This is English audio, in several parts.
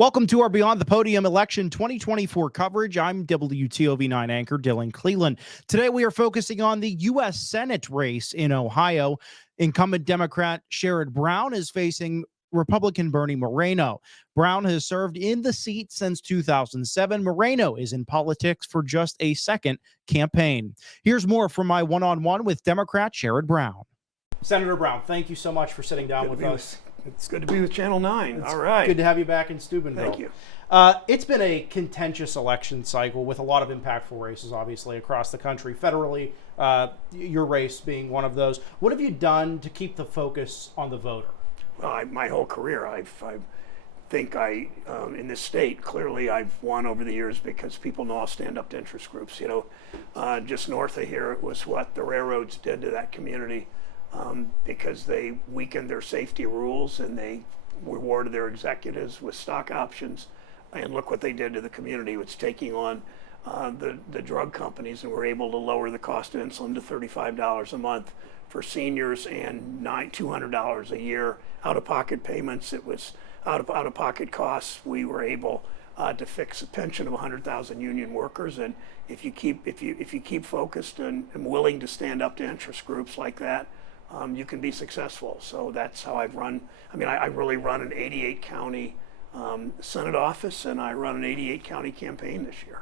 Welcome to our Beyond the Podium Election 2024 coverage. I'm WTOV 9 anchor Dylan Cleland. Today we are focusing on the U.S. Senate race in Ohio. Incumbent Democrat Sherrod Brown is facing Republican Bernie Moreno. Brown has served in the seat since 2007. Moreno is in politics for just a second campaign. Here's more from my one-on-one with Democrat Sherrod Brown. Senator Brown, thank you so much for sitting down with us. It's good to be with Channel 9. All right. Good to have you back in Steubenville. Thank you. It's been a contentious election cycle with a lot of impactful races, obviously, across the country. Federally, your race being one of those. What have you done to keep the focus on the voter? Well, my whole career, I think in this state, clearly I've won over the years because people know I'll stand up to interest groups. You know, just north of here, it was what the railroads did to that community. Because they weakened their safety rules and they rewarded their executives with stock options. And look what they did to the community. It's taking on the drug companies, and we're able to lower the cost of insulin to $35 a month for seniors and $200 a year. Out-of-pocket payments, it was out-of-pocket costs. We were able to fix a pension of 100,000 union workers. And if you keep focused and willing to stand up to interest groups like that, you can be successful. So that's how I've run. I mean, I really run an 88 county Senate office, and I run an 88 county campaign this year.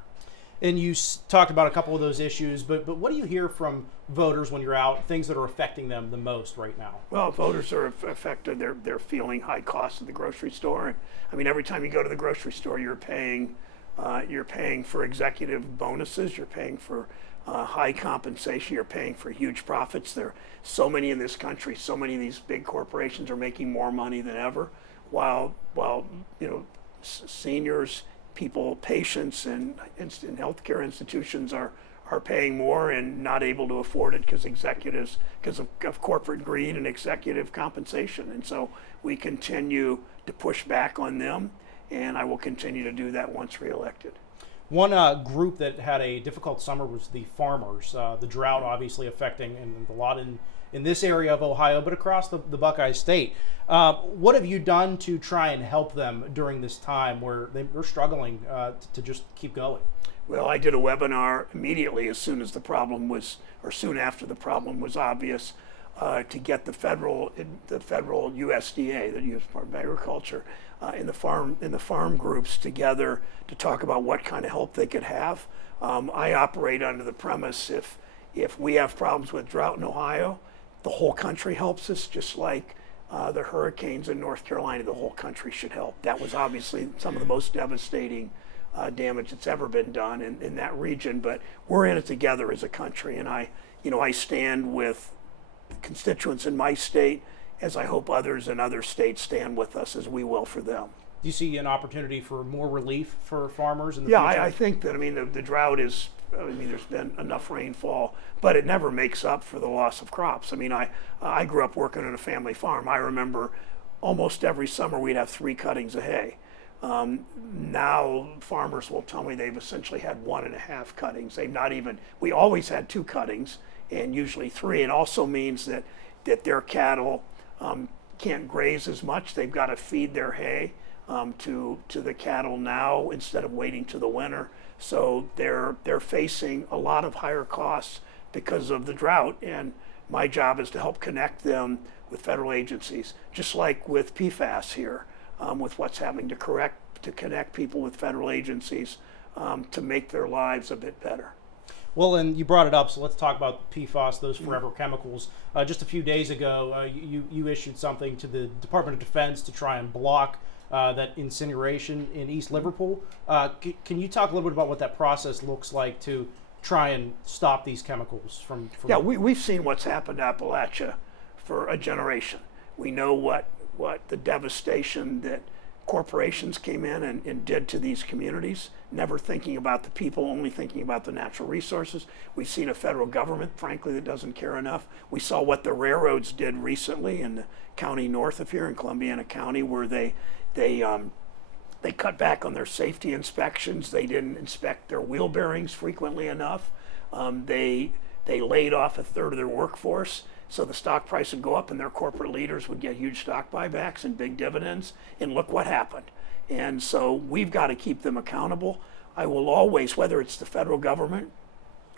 And you talked about a couple of those issues, but what do you hear from voters when you're out, things that are affecting them the most right now? Well, voters are affected. They're feeling high costs at the grocery store. I mean, every time you go to the grocery store, you're paying for executive bonuses. You're paying for high compensation. You're paying for huge profits. There are so many in this country. So many of these big corporations are making more money than ever, while seniors, people, patients, and healthcare institutions are paying more and not able to afford it because of corporate greed and executive compensation. And so we continue to push back on them, and I will continue to do that once reelected. One group that had a difficult summer was the farmers. The drought obviously affecting a lot in this area of Ohio, but across the Buckeye State. What have you done to try and help them during this time where they're struggling to just keep going? Well, I did a webinar immediately soon after the problem was obvious, to get the federal USDA, the U.S. Department of Agriculture, in the farm groups together to talk about what kind of help they could have. I operate under the premise if we have problems with drought in Ohio, the whole country helps us, just like the hurricanes in North Carolina, the whole country should help. That was obviously some of the most devastating damage that's ever been done in that region, but we're in it together as a country, and I stand with constituents in my state, as I hope others in other states stand with us, as we will for them. Do you see an opportunity for more relief for farmers in the future? Yeah, I think that, the drought is, there's been enough rainfall, but it never makes up for the loss of crops. I grew up working on a family farm. I remember almost every summer we'd have 3 cuttings of hay. Now farmers will tell me they've essentially had 1.5 cuttings. We always had 2 cuttings, and usually 3. It also means that their cattle can't graze as much. They've got to feed their hay to the cattle now instead of waiting to the winter. So they're facing a lot of higher costs because of the drought, and my job is to help connect them with federal agencies, just like with PFAS here, with what's happening to connect people with federal agencies to make their lives a bit better. Well, and you brought it up, so let's talk about PFAS, those forever chemicals. Just a few days ago, you issued something to the Department of Defense to try and block that incineration in East Liverpool. Can you talk a little bit about what that process looks like to try and stop these chemicals from... Yeah, we've seen what's happened to Appalachia for a generation. We know what the devastation that corporations came in and did to these communities, never thinking about the people, only thinking about the natural resources. We've seen a federal government, frankly, that doesn't care enough. We saw what the railroads did recently in the county north of here, in Columbiana County, where they cut back on their safety inspections. They didn't inspect their wheel bearings frequently enough. They laid off 1/3 of their workforce. So the stock price would go up and their corporate leaders would get huge stock buybacks and big dividends. And look what happened. And so we've got to keep them accountable. I will always, whether it's the federal government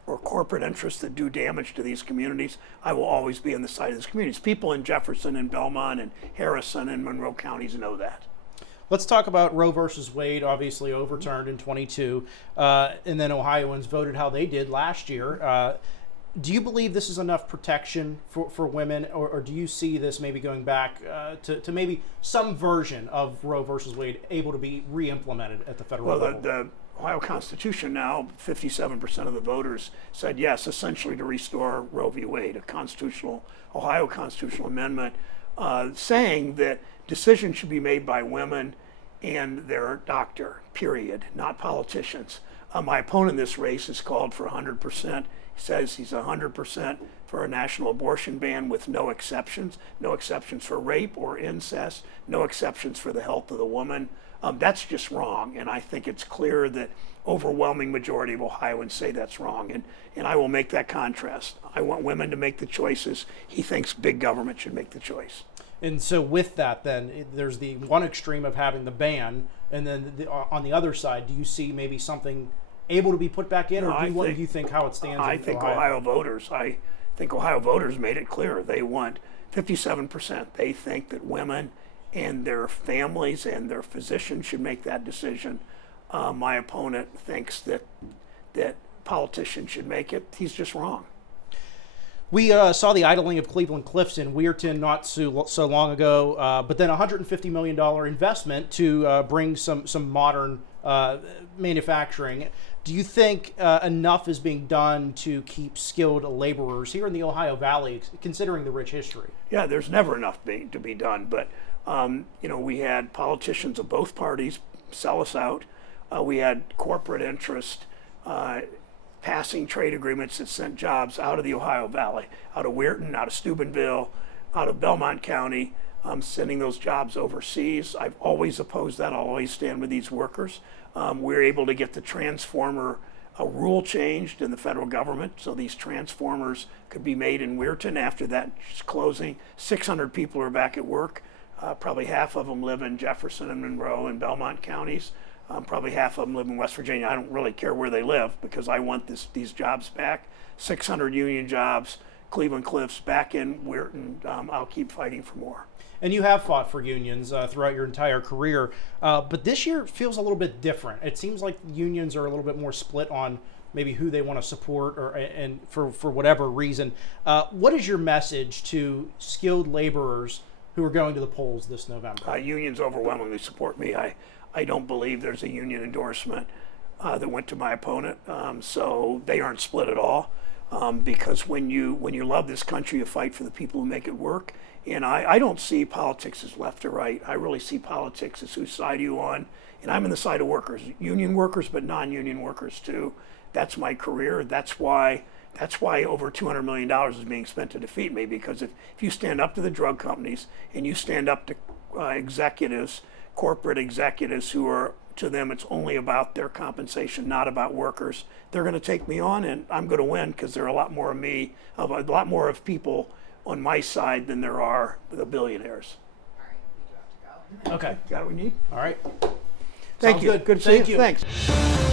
or corporate interests that do damage to these communities, I will always be on the side of these communities. People in Jefferson and Belmont and Harrison and Monroe counties know that. Let's talk about Roe versus Wade, obviously overturned in 22, and then Ohioans voted how they did last year. Do you believe this is enough protection for women, or do you see this maybe going back to maybe some version of Roe versus Wade able to be re-implemented at the federal level? The Ohio Constitution now, 57% of the voters said yes, essentially to restore Roe v. Wade, a Ohio constitutional amendment saying that decisions should be made by women and their doctor, period, not politicians. My opponent in this race has called for 100%. He says he's 100% for a national abortion ban with no exceptions for rape or incest, no exceptions for the health of the woman. That's just wrong, and I think it's clear that overwhelming majority of Ohioans say that's wrong, and I will make that contrast. I want women to make the choices. He thinks big government should make the choice. And so with that, then, there's the one extreme of having the ban, and then on the other side, do you see maybe something able to be put back in, or do you think how it stands? I think Ohio voters made it clear. They want 57%. They think that women and their families and their physicians should make that decision. My opponent thinks that politicians should make it. He's just wrong. We saw the idling of Cleveland Cliffs in Weirton not so long ago, but then a $150 million investment to bring some modern manufacturing. Do you think enough is being done to keep skilled laborers here in the Ohio Valley, considering the rich history? Yeah, there's never enough to be done, but we had politicians of both parties sell us out. We had corporate interest passing trade agreements that sent jobs out of the Ohio Valley, out of Weirton, out of Steubenville, out of Belmont County, sending those jobs overseas. I've always opposed that. I'll always stand with these workers. We're able to get the transformer rule changed in the federal government, so these transformers could be made in Weirton. After that closing, 600 people are back at work. Probably half of them live in Jefferson and Monroe and Belmont counties. Probably half of them live in West Virginia. I don't really care where they live because I want these jobs back. 600 union jobs, Cleveland Cliffs, back in Weirton. I'll keep fighting for more. And you have fought for unions throughout your entire career, but this year feels a little bit different. It seems like unions are a little bit more split on maybe who they want to support and for whatever reason. What is your message to skilled laborers who are going to the polls this November? Unions overwhelmingly support me. I don't believe there's a union endorsement that went to my opponent, so they aren't split at all. Because when you love this country, you fight for the people who make it work. And I don't see politics as left or right. I really see politics as whose side are you on. And I'm on the side of workers, union workers, but non-union workers too. That's my career. That's why over $200 million is being spent to defeat me. Because if you stand up to the drug companies and you stand up to executives, corporate executives who are, to them, it's only about their compensation, not about workers. They're going to take me on, and I'm going to win because there are a lot more of people on my side than there are the billionaires. All right, we do have to go. Okay. Got what we need? All right. Thank Sounds you. good. Good to see you. Thank you. Thanks.